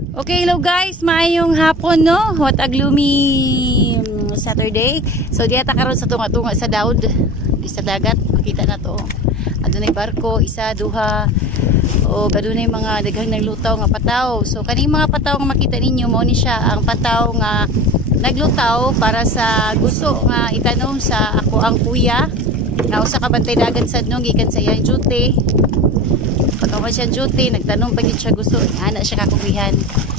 Okay, hello guys, maayong hapon no. What a gloomy Saturday. So diata karon sa tunga-tunga sa Daud, di sa dagat, makita na to. Adunay barko, isa, duha, o adunay mga daghang naglutaw nga pataw. So kaning mga pataw nga makita ninyo mo ni siya ang pataw nga naglutaw para sa gusto nga itanom sa ako ang kuya. Na usa ka bantay dagat sad no gikan sa iyang duty. Pagkaman siya duty, nagtanong pag siya gusto, ana siya kakuwihan.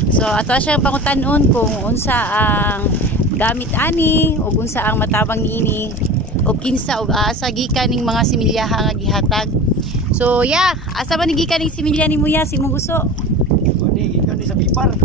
So ato siya pangutanon kung unsa ang gamit ani o unsa ang matabang niini o kinsa og asa gikan ning mga similyaha nga gihatag. So yeah, asa man gikan ning similya nimo ya si imong gusto? Ani gikan ni sa Bifar.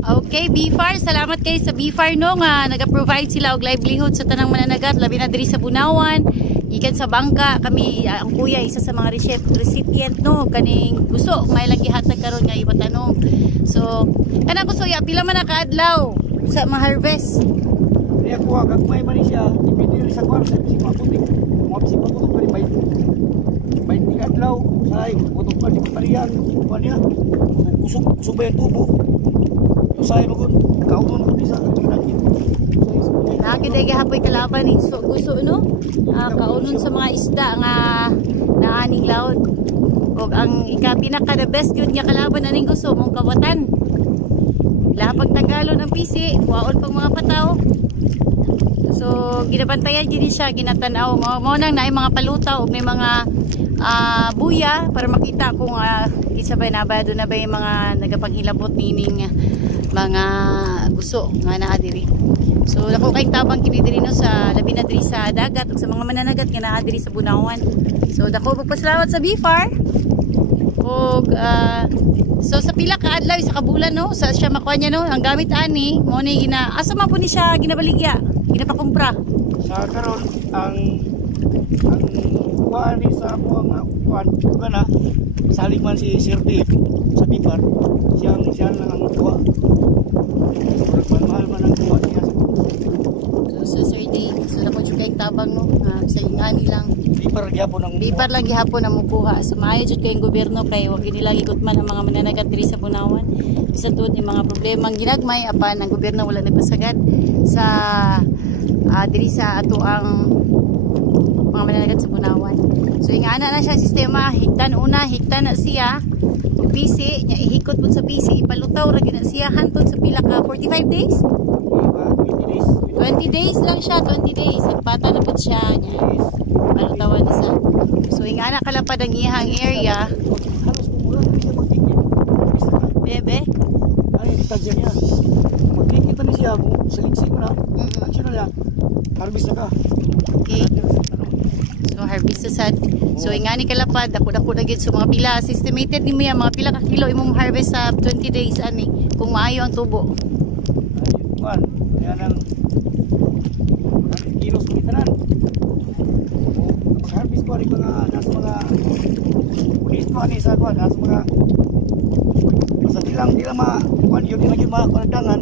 Okay, Bifar, salamat kay sa Bifar no nga naga-provide sila og livelihood sa tanang mananagat labi na diri sa Bunawan. Ikan sa bangka kami ang kuya isa sa mga recipient no kaning gusto may lang gihatag karon nga ipatanong. So kana gusto ya pila man nakaadlaw sa ma-harvest. Ni ako gagmay man siya dipindi sa kwarta si maputik. Mo si maputik pa rin may adlaw say putok pa di pariyan pa niya. Kusog ba yung tubo. Say mo kun kaon ko di sa kinakit. Nakakita gahapoy kalaban ni gusto no? Kaunon sa mga isda nga naaning laod. O ang pinaka the best yun nga kalaban aning gusto mong kawatan. Lapag tanggalon ang pisi, waon pang mga pataw. So ginabantayan din siya, ginatanaw mo nang naay mga palutaw ug may mga buya para makita kung isa ba nabado na ba yung mga nagapanghilabot nining mga gusto nga naa diri. So dako kay tabang kini diri no sa labi na diri sa dagat ug sa mga mananagat nga naa diri sa Bunawan. So dako magpasalamat sa Bifar. Ug so sa pila ka adlaw sa kabulan no sa siya makuha niya no ang gamit ani mo ni asa man po ni siya ginabaligya, ginapakumpra. Sa karon ang kuan ni sa ako ang kuan kana salig man si Sir Dave sa Bifar siya lang ang kuha. Mahal man ang kuha niya sa Sir Dave. So dako jud kay tabang no sa ingani lang. Bifar lang gihapon ang mukuha. So maayo jud kay gobyerno kay wag nila gikutman ang mga mananagat diri sa Bunawan. Bisan tuod ni mga problemang ginagmay apan ang gobyerno wala nagpasagad sa diri sa ato ang mga mananagat sa Bunawan. So ingana na siya sistema, higtan una, higtan na siya. Ug PC nya ihikot pud sa PC ipalutaw ra gina siya hantod sa pila ka 45 days. 20 days lang siya, 20 days. Nagpata na po siya niya. Palutawan na sa. So, ingana kalapad ang iyang area. Halos kumulang hindi siya magkikit. Bebe? Ay, distansya niya. Magkikit na siya. Salingsik mo na. Action na lang. Harvest na ka. Okay. So, harvest na sad. So, ingani kalapad. Dako-dako na gid. So, mga pila. Estimated ni mo yan. Mga pila ka kilo imong harvest sa 20 days. Ani. Kung maayo ang tubo. Kuan. Yan ang kilos mo itanan. Mag-harvest ko rin mga nasa mga pulis ko ani sa kuan nasa mga basta di lang kuan yun lagi mga kaladangan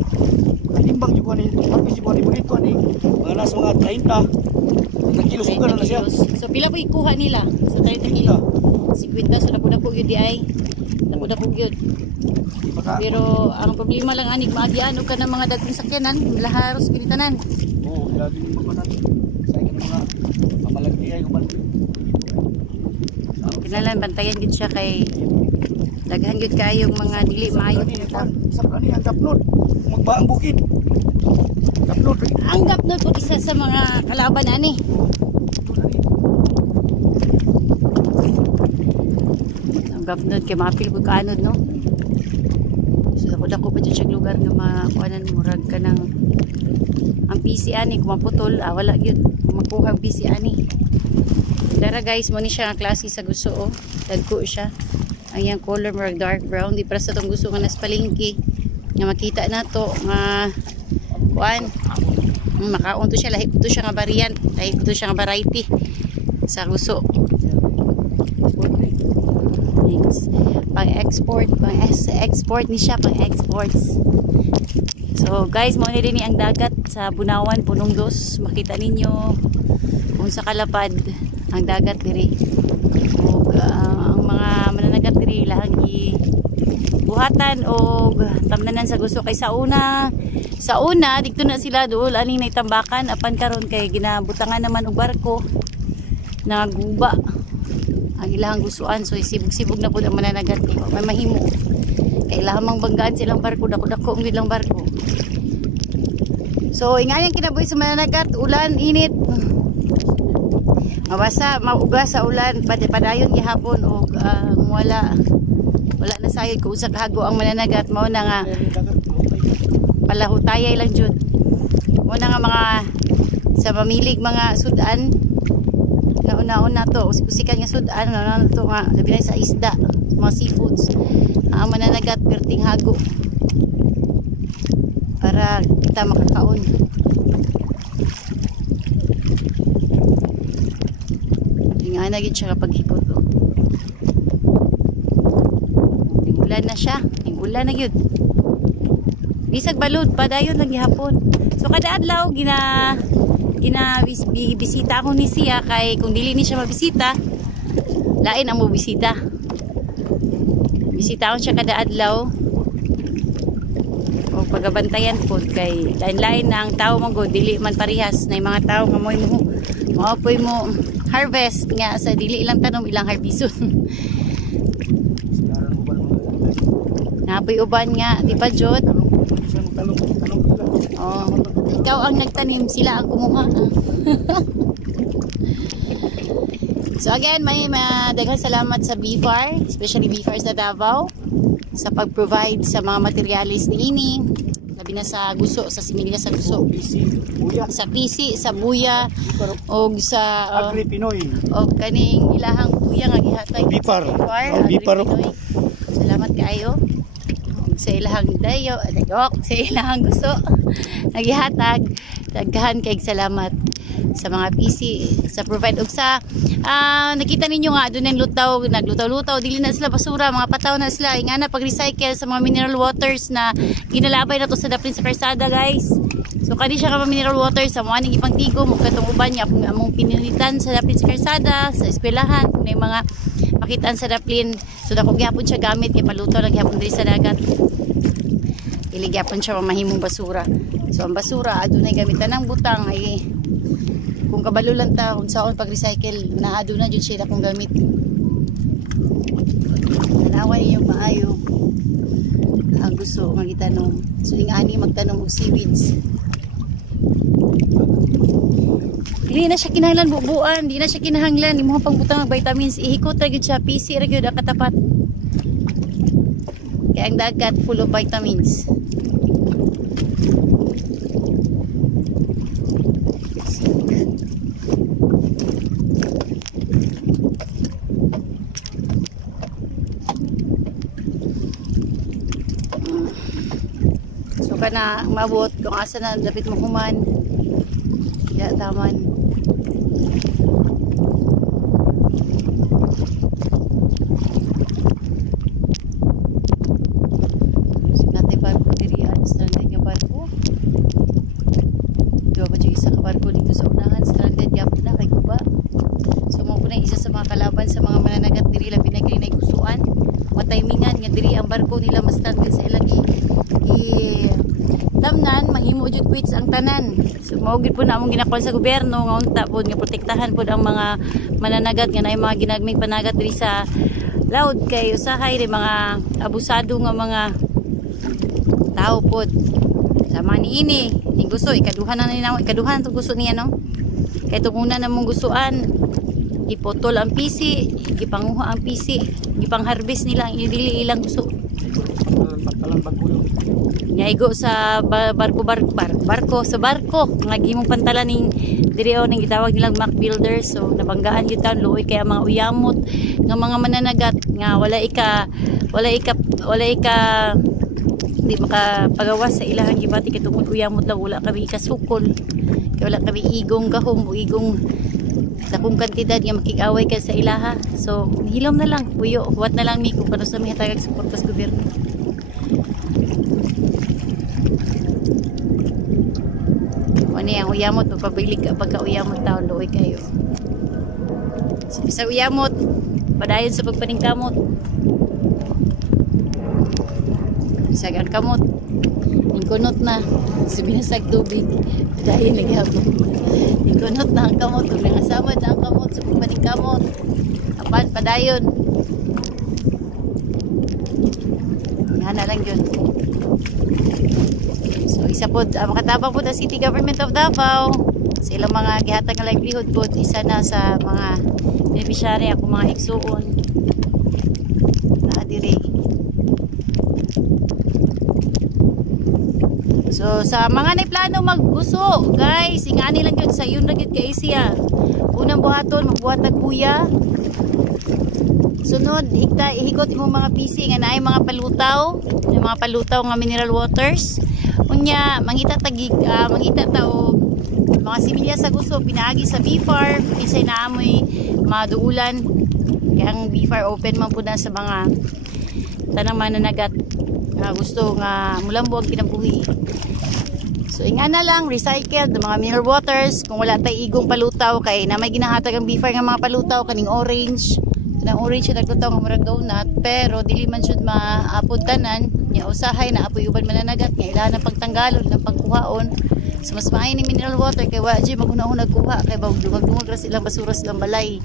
katimbang yung kuan harvest yung kuan bonito ani mga nasa mga 30 na kilos ko na siya. So pila po ikuha nila sa 30 kilo? 50. So dako-dako yun di ay dako-dako yun. Pero ang problema lang anig maagian o ka ng mga dagkong sakyanan laharos ginitanan. Oo, lagi yung mga sa ikin mga mamalagdi ay kuman. Kinalan bantayan gid siya kay daghan gid kayong mga dili maayo nito. Sa plani ang gapnod magbaang bukid. Gapnod. Ang gapnod po isa sa mga kalaban ani. Ang gapnod kay mapil po kaanod no. Dako pa dyan siya lugar nga makuanan murag ka ng ang PC ani kung maputol wala yun makuha ang PC ani. Dara guys mo ni siya ang klase sa gusto oh. Dagko siya ang yung color murag dark brown di para sa itong gusto nga nas palengke nga makita na to nga kuan makaon to siya lahi to siya nga variant lahi to siya nga variety sa gusto. Pang-export ni siya, pang-exports. So guys, mo ni din ang dagat sa Bunawan, punong dos. Makita ninyo kung sa kalapad ang dagat diri. Ang mga mananagat diri lang buhatan o tamnanan sa gusto kay sa una dito na sila dool aning naitambakan apan karon kay ginabutangan naman og barko naguba ang ilahang gustuan, so isibog-sibog na po ang mananagat ni may mahimo kay lamang banggaan silang barko dako-dako ang ilang barko. So ingayang kinabuhi sa mananagat, ulan, init, mabasa, mauga sa ulan, padayon gihapon o wala na sayod kung usa kahago ang mananagat. Mao na nga palahutayay lang jud, mao na nga mga sa mamilig mga sudan nauna to usikan nga sudan na to nga labi na sa isda, mga seafoods ang mananagat perting hago para kita makakaon. Nga na gid siya kapag ikot oh. Ulan na siya, ulan na gyud bisag balod padayon lang gihapon. So kada adlaw bisita ako ni siya kay kung dili ni siya mabisita lain ang mo bisita ko siya kada adlaw o pagabantayan po kay lain-lain na ang tao mo dili man parehas na yung mga tao nga maapoy mo harvest nga sa dili ilang tanom ilang harbison. Napoy uban nga di ba Jod? Oh, ikaw ang nagtanim, sila ang kumuha. So again, may daghang salamat sa BFAR, especially BFAR sa Davao sa pag-provide sa mga materialis ni ini, labi na sa guso, sa similya sa guso, sa PC, sa buya og sa Agri Pinoy og kaning ilahang buya nga gihatag BFAR. BFAR. Salamat kaayo sa ilahang sa ilahang gusto nagihatag. Daghan kay salamat sa mga PC sa provide og sa nakita ninyo nga doon yung naglutaw-lutaw dili na sila basura, mga pataw na sila ingana pag-recycle sa mga mineral waters na ginalabay na to sa daplin sa karsada guys. So kani siya ka mineral waters sa mga ning ipang tigo mo katong uban niya among pinilitan sa daplin sa karsada sa eskwelahan na mga makitaan sa daplin. So dako gyapon siya gamit kay palutaw lang gyapon diri sa dagat. Iligapon siya mahimong basura. So ang basura adunay gamitan ng butang ay kung kabalo lang ta kung saon pag-recycle na aduna jud siya kung gamit. Tanawan niyo maayo ang gusto nga itanom. So ingani magtanom og seaweeds. Dili na siya kinahanglan bubuan, di na siya kinahanglan imong pangbutang ng vitamins, ihikot ra gyud siya PC ra gyud ang katapat. Kaya ang dagat full of vitamins. So kana mabot kung asa na dapat mo human. Ya taman. Sa mga mananagat diri labi na kini gusuan matimingan nga diri ang barko nila mas target sa ilang tamnan mahimo jud quits ang tanan. So mao gid po na among ginakuan sa gobyerno nga unta pod nga protektahan pod ang mga mananagat nga naay mga ginagmig panagat diri sa laod kay usahay ri mga abusado nga mga tao pod sama ni ini ning gusto ikaduhan to gusto niya no kay tunguna namong gustuan ipotol ang PC, ipanguha ang PC, ipang-harvest nila ang dili ilang gusto. Nyaigo sa barko sa barko, nga gimong pantalan ning direo ning gitawag nilang Mac Builder. So nabanggaan gyud taon luoy kay mga uyamot nga mga mananagat nga wala ika di makapagawas sa ilahang gibati kay tungod uyamot lang wala kami ikasukol. Kay wala kami igong gahom o igong dakong kantidad nga makikaway ka sa ilaha. So hilom na lang buyo huwat na lang mi kung kano sa may hatagag support sa gobyerno. Ano yung uyamot magpabilig ka pagka uyamot taon looy kayo. So sa uyamot padayon sa pagpaningkamot. Bisag ang kamot. Ingkunot na. Sa binasag tubig. Dahil naghihapon. Ingkunot na ang kamot. Kung nangasamad na ang kamot. Sa paning kamot. Apan, padayon. Hana lang yun. So, isa po, makatabang po na City Government of Davao. Sa ilang mga gihatag ng livelihood po, isa na sa mga beneficiary ako mga igsuon na adire. So sa mga naiplano magbuso, guys, ingani lang yun sa iyon lang yun kay siya. Unang buhaton, magbuhat ng kuya. Sunod, ihikot mo mga PC nga naay mga palutaw, yung mga palutaw nga mineral waters. Unya, mangita tagig, mangita tao mga similya sa gusto pinaagi sa BFAR, isay naamoy maduulan. Kaya ang BFAR open man po na sa mga tanang mananagat nga gusto nga mulambo ang kinabuhi. So ingana lang recycled ng mga mineral waters. Kung wala tay igong palutaw kay na may ginahatag ang BFAR nga mga palutaw kaning orange. Kanang orange na naglutaw nga murag donut, pero dili man syud maapod tanan. Nya usahay na apoy uban mananagat nga ilahan ng pagtanggalon ng pagkuhaon. So mas maayo ni mineral water kay wa di maghunahon nagkuha kay dungag-dungag ra silang basura silang balay.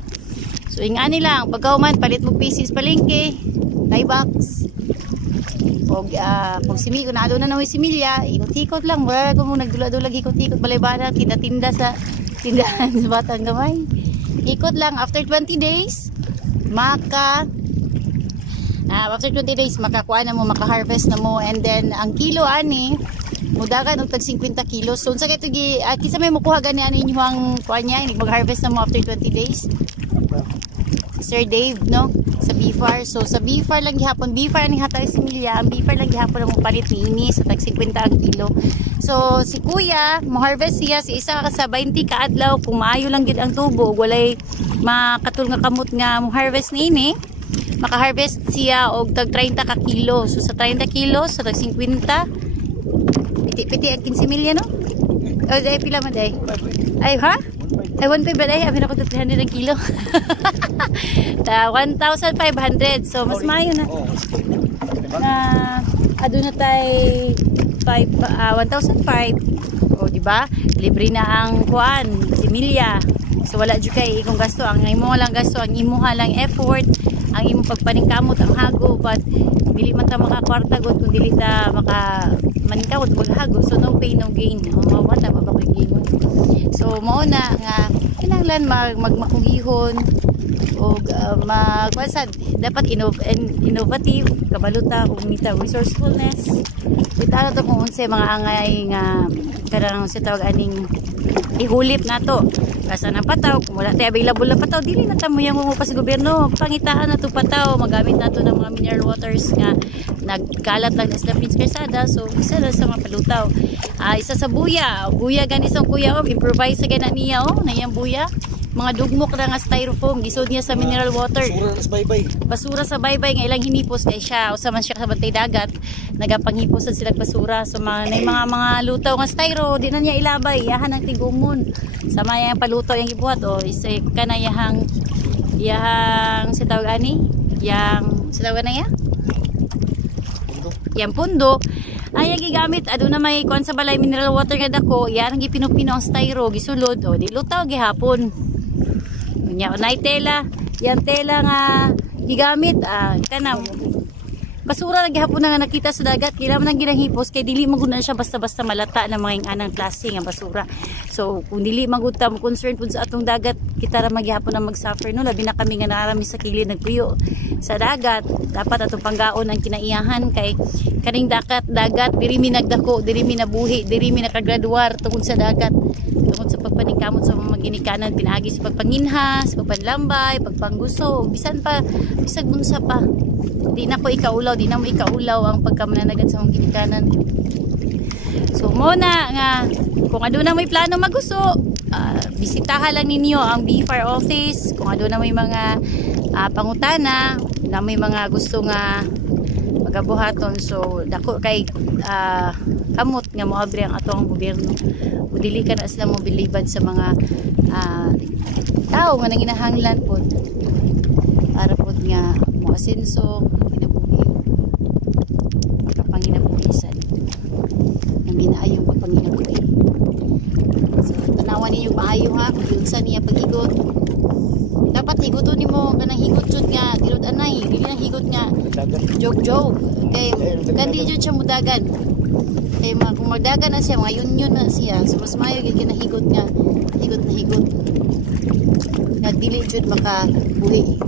So ingani lang pagkauman palit mo pieces palengke, tie box. Og kung simi ko na aduna na may similya, ikot-ikot lang mura ko mo nagdula-dulag ikot-ikot balay-bala tinda-tinda sa tindahan sa Batang Gamay. Ikot lang after 20 days after 20 days makakuha na mo, maka-harvest na mo, and then ang kilo ani mudagan og tag 50 kilos. So unsa kay tugi kisa may mukuha gani ani inyo ang kuha niya mag-harvest na mo after 20 days. Sir Dave no sa BFAR. So sa BFAR lang gihapon, BFAR ani hatag similya, ang BFAR lang gihapon mo palit niini sa tag 50 ang kilo. So si kuya mo harvest siya si isa ka sa 20 ka adlaw kung maayo lang gid ang tubo, walay makatul nga kamot nga mo harvest niini. Maka-harvest siya og tag 30 ka kilo. So sa 30 kilos sa tag 50 piti ang 15 milya no? O day pila man day? Ay ha? Ay 1.5 ba day? Abi na ko 300 ang kilo. Ta 1,500. So mas mayo na. Aduna tay 1,500. O di ba? Libre na ang kuan, si milya. So wala jud kay ikong gasto, ang imo lang gasto, ang imuha lang effort, ang imo pagpaningkamot ang hago, but dili man ta makakwarta gud kung dili ta maka maningkamot paghago. So no pain no gain. Mawala mabakoy gain. So mao na nga kinahanglan magmakugihon og magwasad dapat innovative kabaluta kung mita resourcefulness. Kita to kung unsa mga angay nga karang sa tawag aning ihulip na to. Basta na pataw, kung wala tayo available na pataw, dili na tamo yung pa sa gobyerno. Pangitaan na to pataw, magamit na to ng mga mineral waters nga nagkalat lang sa Philippines Karsada. So isa na sa mga palutaw. Isa sa buya gani isang kuya improvise sa gana niya na iyang buya. Mga dugmok na nga styrofoam gisod niya sa mineral water. Basura sa baybay nga ilang hinipos kay siya usa man siya sa bantay dagat nagapanghiposan sila basura. So mga lutaw nga styro di na niya ilabay yahan ang tigumon sama yang palutaw yang gibuhat o isay kanayahang sa tawag ani yang sa tawag na yang pundo ay gigamit aduna may kon sa balay mineral water nga dako yan ang gipinupino ang styro gisulod o di lutaw gihapon. Nya unay tela, yan tela nga gigamit kanang basura na gihapon nga nakita sa dagat, kailangan nang ginahipos kay dili maguna siya basta-basta malata na mga anang klase nga basura. So kung dili maguta mo concern pud sa atong dagat, kita ra magyapon na mag-suffer no, labi na kami nga narami sa kilid nagpuyo sa dagat. Dapat atong panggaon ang kinaiyahan kay kaning dagat diri mi nagdako, diri mi nabuhi, diri mi nakagraduar tungod sa dagat. Tungod sa pagpaningkamot sa mga ginikanan, pinaagi sa pagpanginha, sa pagpanlambay, pagpangguso, bisag bunsa pa. Di na mo ikaulaw ang pagkamananagan sa mga ginikanan. So muna nga kung aduna may plano maguso, bisitahan lang ninyo ang BFAR office. Kung aduna may mga pangutana, na may mga gusto nga magabuhaton, so dako kay kamot nga moabri ang atong gobyerno. Dili ka na sila mobilibad sa mga tao nga nanginahanglan po para po nga moasenso kinabuhi kapanginabuhi. dagan. Joke. Okay, kandi jud siya mudagan. Kay kung magdagan na siya, mga yun na siya. So mas maayo gyud kinahigot nga. Higot na higot. Nga dili jud makabuhi.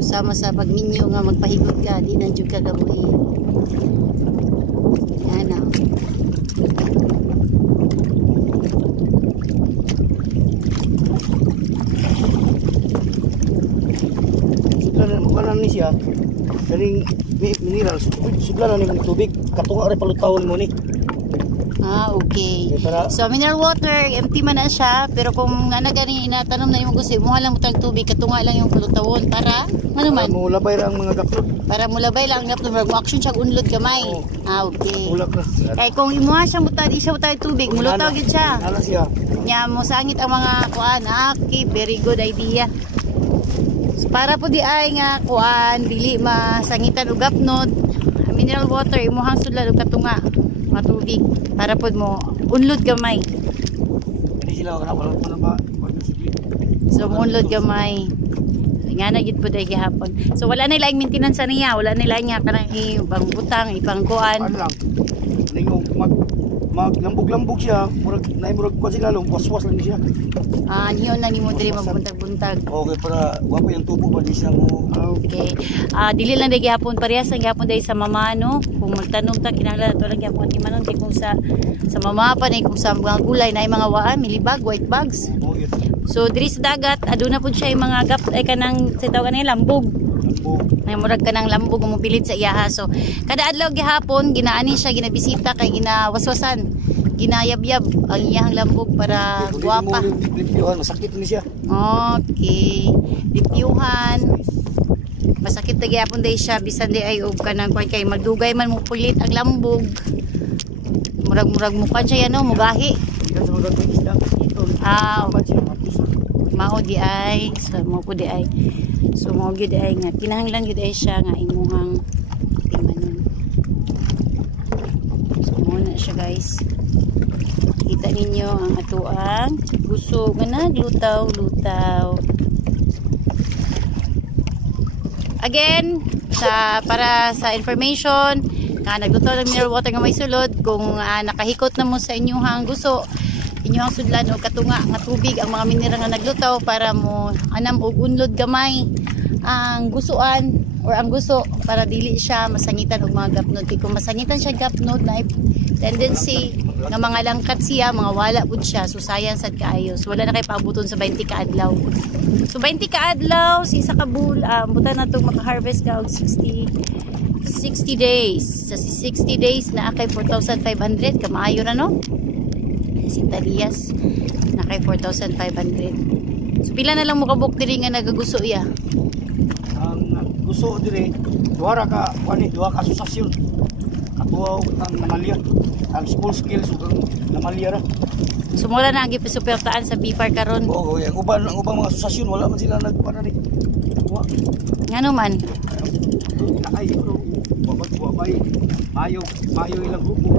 Sama sa pagminyo nga magpahigot ka, di na jud ka gabuhi. Yan na. Suglanan ni siya. Galing mineral. Suglanan ni mong tubig. Katunga rin palutahon mo ni. Okay. Para, So mineral water, empty man na siya, pero kung ana gani inatanom na imong gusto, mo lang mo tag tubig, katunga lang yung kulutawon para ano man, mulabay ra ang mga gaplot. para mulabay lang gap mo action siya unlod gamay. Okay. Mulak na. Kay kung imuha siya mutad, di siya mutad tubig, mulutaw gyud siya. Ala siya. Nya mo sangit ang mga kuan. Okay, very good idea. So, para po di ay nga kuan dili masangitan og gapnod, mineral water imuhang sudlan og katunga matubig para pod mo unlod gamay. Hindi sila wala ba? So unlod gamay. Nga na gid pud ay gihapon. So wala na laing maintenance niya, wala na laing nga kanang ibang butang, ibang kuan. Ano lang. Ningong maglambog-lambog siya, murag kuan sila long waswas lang siya. Niyon na nimo diri magbuntag-buntag. Okay, para wapo yung tubo ba di siya mo. Okay. Dili lang dai gihapon parehas ang gihapon dai sa mama no. Kung magtanom ta kinahanglan nato lang gihapon di manon kay kung sa mama pa ni kung sa mga gulay na mga waan, milibag, white bugs. Okay. So diri sa dagat aduna pud siya yung mga gap ay kanang sa tawag kanang lambog. May murag kanang lambog mo pilit sa iyaha. So kada adlaw gihapon ginaani siya ginabisita kay ginawaswasan. Ginayabyab ang iyahang lambog para guwapa. Limpyuhan, masakit ni siya. Okay. Limpyuhan. Masakit na gyapon day siya bisan di ay og kanang kuan kay magdugay man mo pulit ang lambog. Murag-murag mo kan siya no, mugahi. Mao di ay, so mo po di ay. So mo gyud ay nga kinahanglan gyud ay siya nga imuhang timanon. So mo na siya guys. Kita ninyo ang atuang guso nga naglutaw-lutaw. Again, para sa information, naglutaw ng mineral water nga may sulod, kung nakahikot na mo sa inyong guso, inyong sudlan o katunga nga tubig ang mga mineral nga naglutaw para mo anam og unlod gamay ang gusuan or ang guso para dili siya masangitan og mga gapnod. Kung masangitan siya gapnod na tendency nga mga langkat siya, mga wala pud siya, so sayang sad kaayo. So wala na kay paabuton sa 20 ka adlaw. So 20 ka adlaw si isa ka butan natong maka-harvest ka og 60 days. Sa 60 days na kay 4,500 ka maayo na no. Sintalias na kay 4,500. So pila na lang mo kabuk diri nga nagaguso iya? Ang gusto diri duha ka asosasyon. Katuaw ang namalya. Ang full scale sugang namalya ra. So mura na ang gipisupertaan sa BFAR karon. Oo, ang ubang mga asosasyon wala man sila nagpana ni. Ngano man? Ay, babay. Mayo ilang grupo.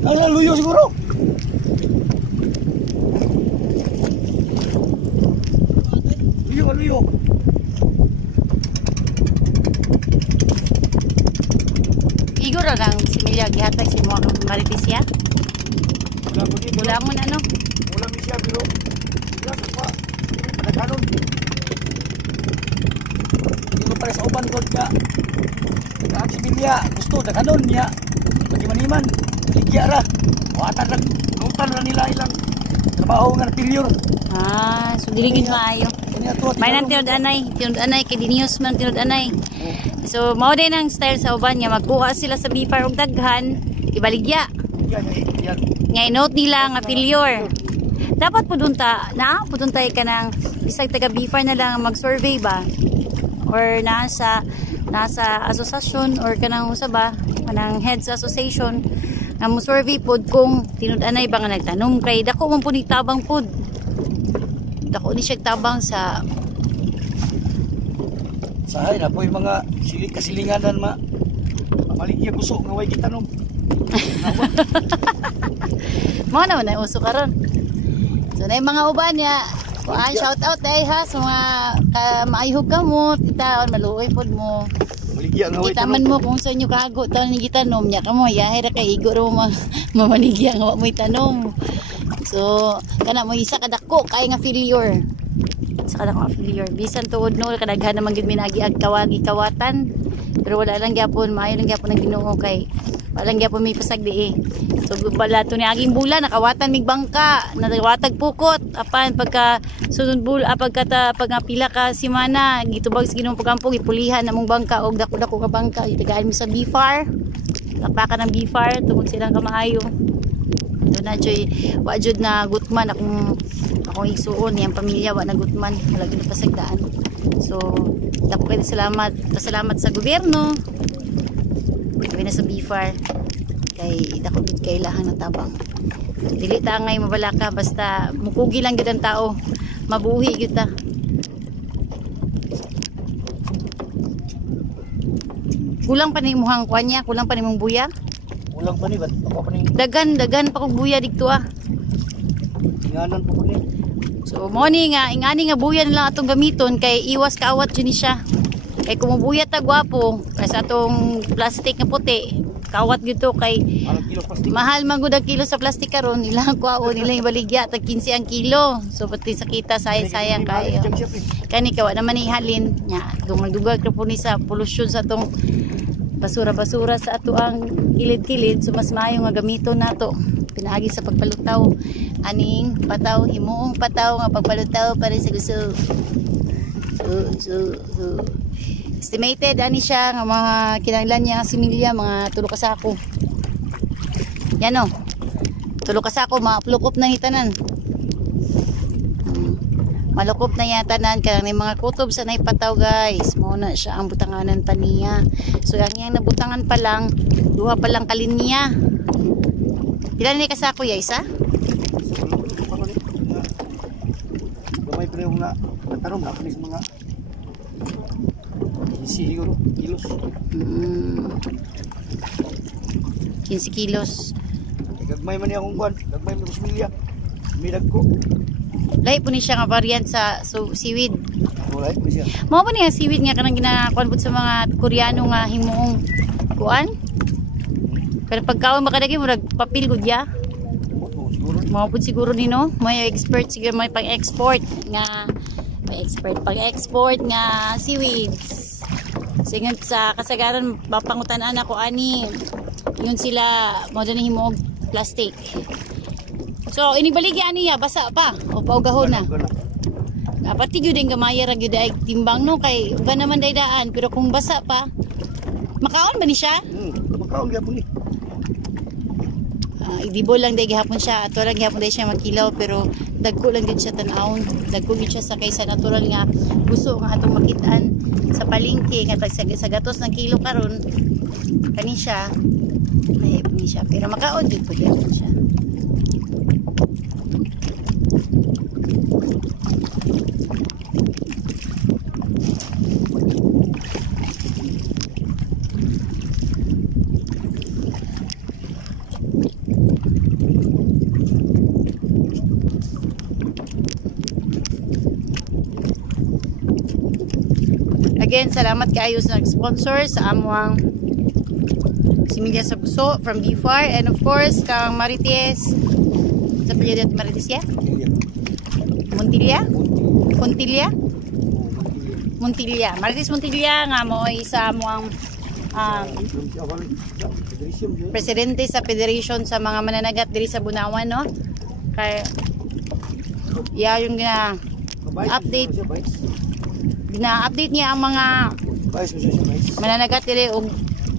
Ay, luyo siguro. Luyo. Igor lang similya gihatag si mo ang Maritisya. Wala mo na no. Wala mi siya pero pa. Nagkanon. Hindi mo pare sa uban ko ka. Ang similya gusto nagkanon niya. Pagimaniman. Ligya ra. Watan lang. Nutan ra nila ilang trabaho nga failure. So dili gid maayo. May nang tinod anay kay dinius man tinod anay. So mao din ang style sa uban nga magkuha sila sa BFAR og daghan, ibaligya. Nga note nila nga failure. Dapat pudunta na puduntay ka ng bisag taga BFAR na lang mag-survey ba or nasa asosasyon or kanang usa ba kanang heads association nga mo survey pod kung tinud-anay ba nga nagtanom kay dako man pud ni tabang pod. Dako ni siya tabang sa Sahay na po yung mga kasilinganan maligya gusto nga way gitanong. Mo na man uso karon. So na yung mga uban niya, kuan shout out dai ha sa mga maayhog kamo, titaon maluoy pod mo. Maligya nga way Itaman mo kung sa inyo kago taon ni gitanom nya kamo yahay ra kay igo ro mamaligya nga wa mo itanom. So kana mo isa kadako kay nga failure. Sa kadako failure. Bisan tuod no kadaghan naman gid minagi ag kawatan. Pero wala lang gyapon, maayo lang gyapon ang Ginoo kay wala lang gyapon may pasagdi eh. So balato ni aging bulan nakawatan mig bangka, nawatag pukot apan pagka sunod pag pila ka semana gitubag sa Ginoong pagampong ipulihan namong bangka og dako-dako ka bangka itagaan mo sa BFAR. Tapakan ng BFAR tungod silang kamaayo. Do na joy wa jud na gutman akong igsuon yang pamilya wa na gutman wala gyud pasagdaan. So dako kay pasalamat sa gobyerno. Kami na sa BFAR kay dako gid kay ilahan ng tabang. Dili ta ngay mabalaka basta mukugi lang gid ang tao. Mabuhi gid ta. Kulang pa ni imong kuanya, kulang pa ni imong buya. Kulang pa ni ba? Ako pa ni. Dagan pa kog buya didto ah. Tinganan po ni. So mo ni nga ingani nga buya na lang atong gamiton kay iwas kaawat jud ni siya. Kay kung buya ta gwapo kay sa atong plastic nga puti, kawat gyud to kay mahal man gud ang kilo sa plastic karon ilang kuaon ilang ibaligya tag 15 ang kilo. So pati sa kita sayang kayo. Kani kawa naman ihalin nya dugang-dugag ra po ni sa pollution sa atong basura-basura sa ato ang kilid-kilid. So mas maayo nga gamiton nato pinaagi sa pagpalutaw aning pataw himuong pataw nga pagpalutaw para sa gusto. So estimated ani siya nga mga kinahanglan niya similya mga 3 ka sako. Yan o. 3 ka sako maplukop na hitanan. Malukop na yata nan kanang may mga kutob sa naipataw guys. Mao na siya ang butanganan pa niya. So ang yang nabutangan pa lang, duha pa lang kalinya. Pila ni kasako ya isa? Gamay pa yung natarong na pulis mga siguro kilos. 15 kilos. Gagmay man akong kuan, gagmay mo milya. Midag ko. Lahi po ni siya nga variant sa seaweed. Alright, siya. Mao po niya seaweed nga kanang ginakuan pud sa mga Koreano nga himuong kuan. Pero pagkaon makadagi murag papel gud ya. Mao pud siguro nino, may expert siguro may pang-export nga pag-export nga seaweeds. Singon sa kasagaran mapangutan-an ako ani. Yun sila mo na himuog plastic. So inibaligya niya basa pa o paugahon na. Dapat gyud ang gamaya ra gyud ay timbang no kay uban naman daydaan pero kung basa pa makaon ba ni siya? Makaon gyapon ni. Idibol lang day gihapon siya ato lang gihapon day siya makilaw pero dagko lang gid siya tan-awon. Dagko gid siya sa kaysa natural nga gusto nga atong makitaan sa palengke nga sa gatos ng kilo karon kani siya ay ni siya pero makaon gid pud siya. Again, salamat kayo sa nag-sponsor sa amuang Similya sa Puso from BFAR and of course kang Marites sa Pilidet Marites ya? Montilla Marites Montilla nga mo isa amuang presidente sa federation sa mga mananagat diri sa Bunawan no? Kaya yung update niya ang mga mananagat diri og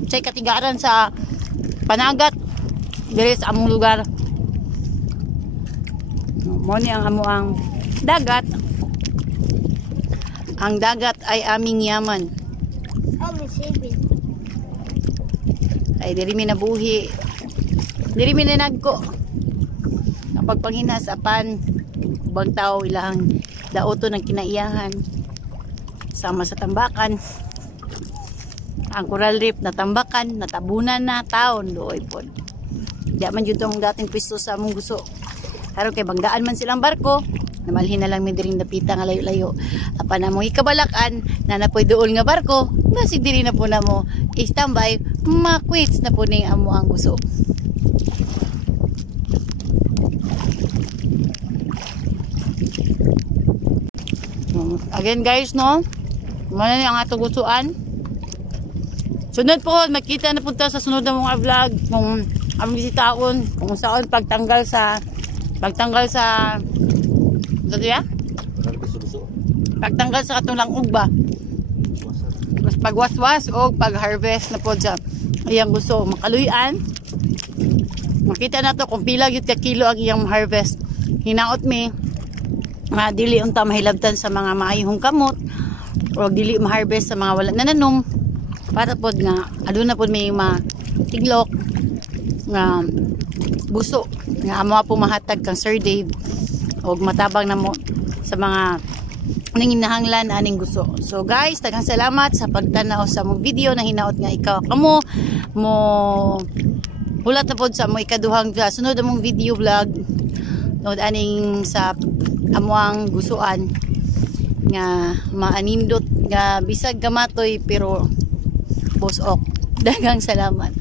say katigaran sa panagat diri sa among lugar. Mo ni ang amo ang dagat. Ang dagat ay aming yaman. Oh, may sibin. Ay diri mi nabuhi. Diri mi nanagko. Kapag panghinas apan ubang tao ilang daoto ng kinaiyahan sama sa tambakan. Ang coral reef natambakan, natabunan na taon doy pod. Di man jud tong dating pwesto sa among gusto. Karon kay banggaan man silang barko, namalhin na lang mi diring dapita nga layo-layo. Apan na mo ikabalakan na napoy duol nga barko, basi diri na po na mo i-standby, makwits na po ning amo ang gusto. Again guys, no? Muna ang atong gustuan. Sunod po, makita na punta sa sunod na mga vlog kung ang bisitaon, kung saan pagtanggal sa ano ya? Pagtanggal sa katong langog ba? Mas pagwaswas o pag-harvest na po sa iyang gusto makaluyan. Makita na to kung pila gyud ka kilo ang iyang harvest. Hinaot mi dili unta mahilabtan sa mga maayong kamot o dili ma-harvest sa mga wala nananom para pod nga aduna pod may matiglok nga buso nga amo po mahatag kang Sir Dave og matabang na mo sa mga nanginahanglan aning gusto. So guys, daghang salamat sa pagtanaw sa mong video na hinaot nga ikaw kamo mo hulat na pod sa mo ikaduhang sunod na mong video vlog no aning sa amuang gusuan nga maanindot nga bisag gamatoy pero bosok. Daghang salamat.